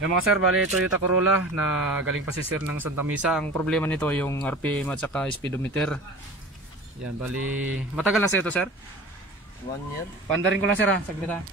Yung mga sir, bali Toyota Corolla na galing pa si sir ng Santa Misa. Ang problema nito yung RPM at saka speedometer. Yan, bali matagal na sa ito sir? 1 year. Pandarin ko lang sir ha, saglit ha.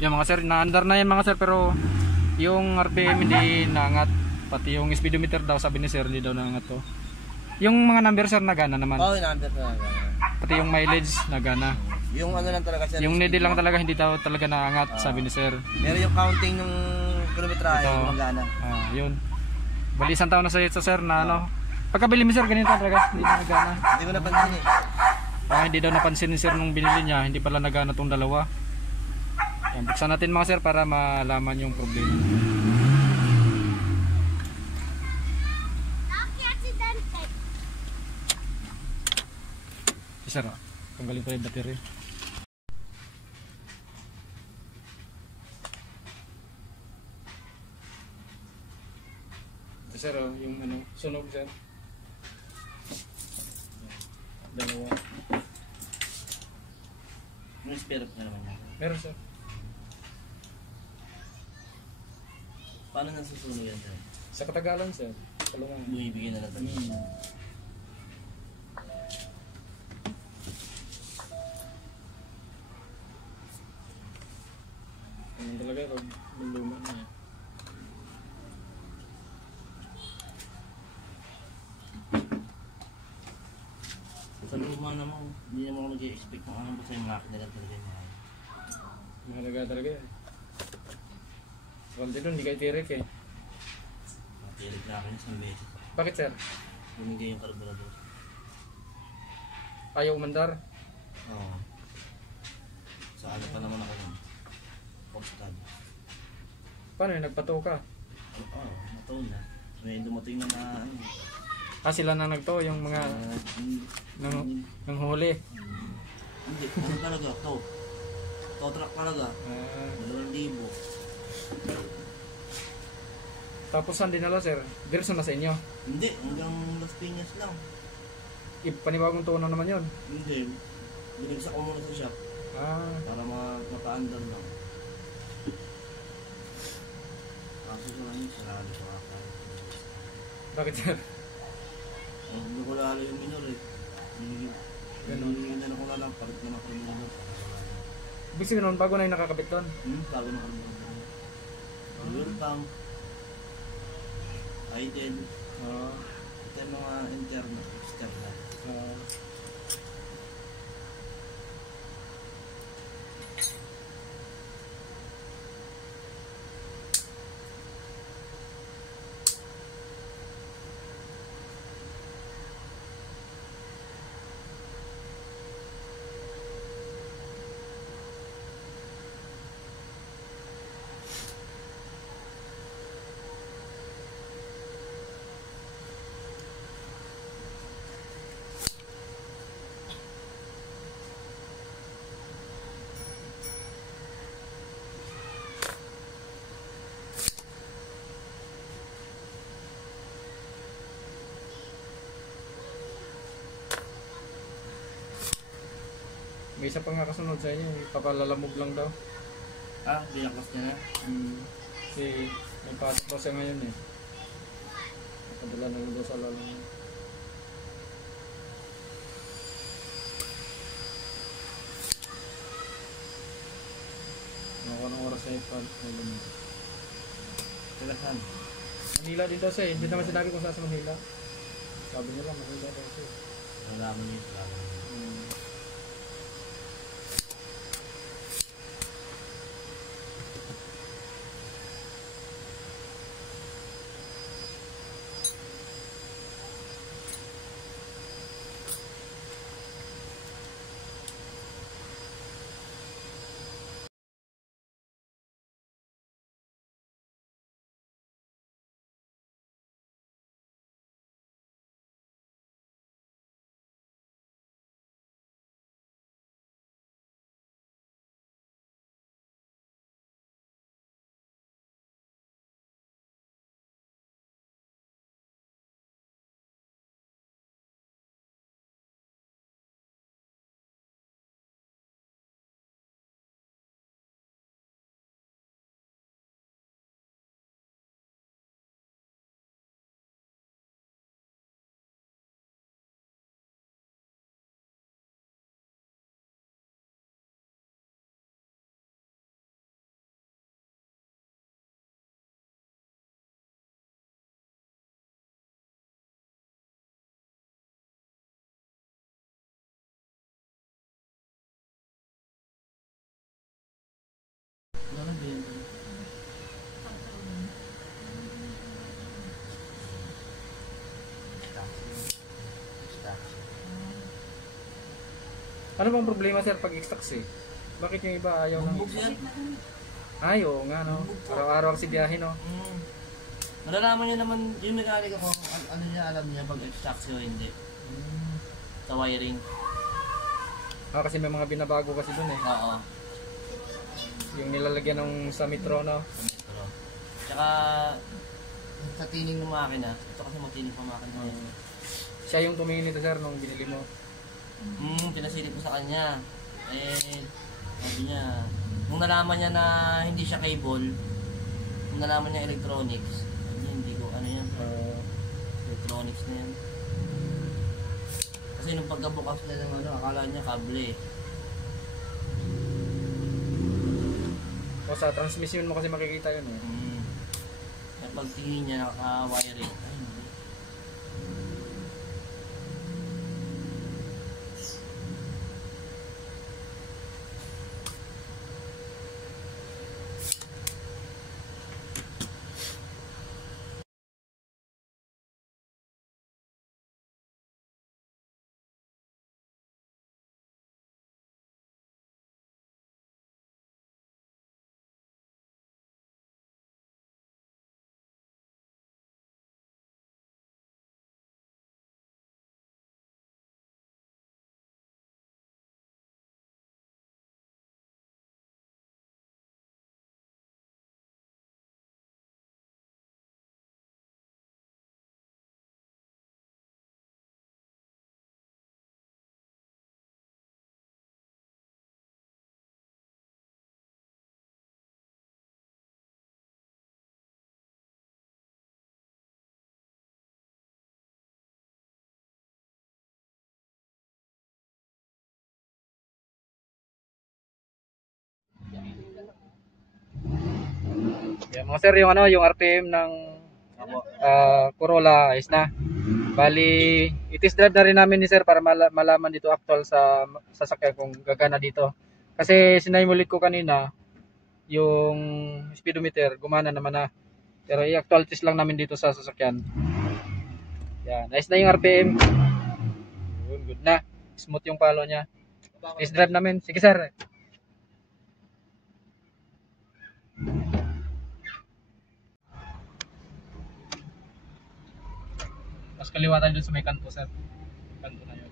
Yan mga sir, na-under na yan mga sir, pero yung RPM hindi naangat. Pati yung speedometer daw, sabi ni sir, hindi daw naangat to. Yung mga number sir, nagana naman. Oo, number na. Pati yung mileage, nagana. Yung ano lang talaga siya. Yung needle lang talaga, hindi daw talaga naangat, sabi ni sir. Pero yung counting ng kilometrahe, Ito. gumagana. Yun. Bali isang taon na sa ito sir, na ano. Pagkabili mo sir, ganito talaga, hindi na nagana. Hindi ko napansin eh. Hindi daw napansin ni sir nung binili niya, hindi pala nagana tong dalawa. Yan, buksan natin mga sir para malaman yung problema. Si sir, tanggalin ko yung battery. Si sir, yung ano, sunog sir. Dalawa. Yung spare na naman yan. Meron sir. Paano nasusunog yan sir? Sa katagalan sir, kalungan. Buibigyan na natin. Ganun talaga pag luma na yan. Sa luma naman, hindi naman ako nag-i-expect kung anong basta yung makina lang talaga niya. Mahalaga talaga yan. Kasi doon, hindi kayo tirik eh. Matilig na akin isang beses. Bakit sir? Bumigay yung karburador. Ayaw umandar? Oo. Sa ano pa naman ako nun? Postad. Paano yun? Nagpato ka? Oo, mataon na. May dumating na ano. Sila na nagto, yung mga nang huli. Hindi, ano talaga, tow. Tow truck talaga. 2,000. Tapos saan dinala sir? Dirso na sa inyo? Hindi, hanggang Las Piñas lang. Panibagong tuon na naman yun? Hindi, binigsak ko muna sa shop para mapa-andar lang. Kaso sa kanya, sarado ko akal. Bakit sir? Hindi ko lalo yung minor eh. Hindi na ko lang, palit na ng karburador. Ibig sabihin nun, bago na yung nakakabit doon? Bago ng karburador. Fuel pump, idle, ito yung mga internal, external. May isa pa nga kasunod sa inyo, papalalamog lang daw. Binaklas niya na? Kasi may pasok pa siya ngayon eh. Nakadala na lang daw sa lalong. Anong oras na ipad? Sila saan? Manila din daw siya eh. Hindi naman sinabi kung saan sa Manila. Sabi nila Manila daw siya. Nalaman niya, nalaman niya. Ano bang problema sir pag extract eh? Bakit yung iba ayaw ng... Bumbog yan. Ay, oo nga no. Araw-araw kasi biyahe no. Malalaman niya naman, yung mechanic ako, ano niya, alam niya pag extract o hindi. Sa wiring. Ah, kasi may mga binabago kasi dun eh. Oo. Yung nilalagyan ng sa metro no. Pero, tsaka, sa tining ng makina, ito kasi matining pa makina yan. Siya yung tumingin nito sir nung binili mo. Pinasilip ko sa kanya. Eh, sabi niya, nung nalaman niya na hindi siya cable, nung nalaman niya electronics, sabi niya, hindi ko, ano yan, electronics na yan. Kasi nung pagkabukas na ng ano, akala niya kable eh. O sa transmission mo kasi makikita yun eh. Kaya pagtingin niya naka-wiring, ay hindi. Yeah, mga sir, yung ano, yung RPM ng Corolla ayos na. Bali, itis drive na rin namin ni sir para malaman dito actual sa sasakyan kung gagana dito. Kasi sinimulit ko kanina yung speedometer, gumana naman na. Pero i-actual test lang namin dito sa sasakyan. Yan, nice na yung RPM. Good na. Smooth yung palo niya. Test drive namin. Sige sir. Mas kaliwa tayo dun sa may kanto sir. Kanto na yun.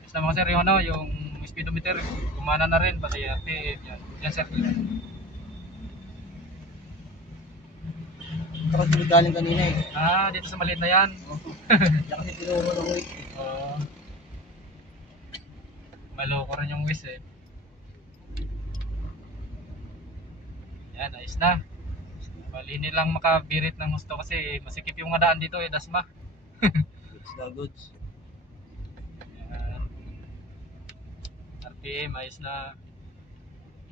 Basta mga sir, yung ano, yung speedometer, gumana na rin, pati RPM, yan. Yan sir. Ito kasi galing kanina eh. Ah, dito sa maliit na yan. Kaya kasi tinuro ng weight. Oo. Maloko rin yung whiz eh. Yan, ayos na. Bali nilang makabirit ng gusto kasi masikip yung daan dito eh, Dasma. Goods na goods. Yan. RPM, ayos na.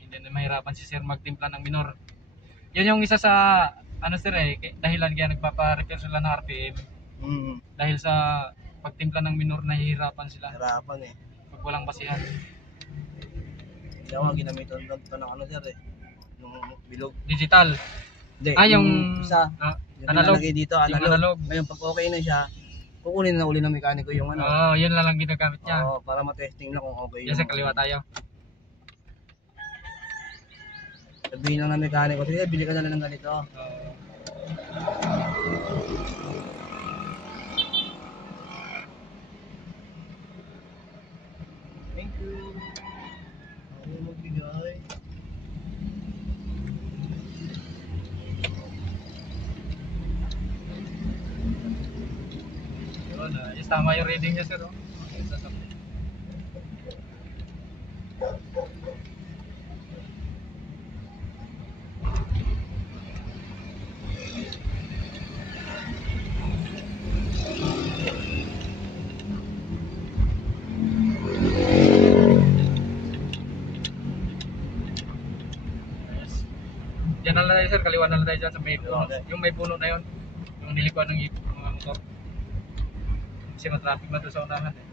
Hindi na mahirapan si sir magtimpla ng minor. Yun yung isa sa ano sir eh, dahilan kaya nagpapa-repair sila ng RPM. Dahil sa pagtimpla ng minor nahihirapan sila. Hirapan eh. Pag walang basihan. Hindi ako ginamitan ito ng ano sir eh. Nung bilog. Digital. Hindi, yung isa. Yung analog. pinalagay dito, Yung analog. Ngayon pag okay na siya, kukunin na uli ng mekaniko yung ano. Oo, yun lang ginagamit niya. Oo, para matesting na kung okay Yan sa kaliwa tayo. Sabihin lang ng mekaniko, sige, bili ka na lang ng ganito. Thank you. Ako magbigay. Yun, yes, tama yung reading niya sir. Oh. Diyan na lang tayo sir, kaliwa na lang tayo dyan sa may puno. Yung may puno na yun. Yung nilikuan ng mga motor. Kasi matraffic na doon sa unahan eh.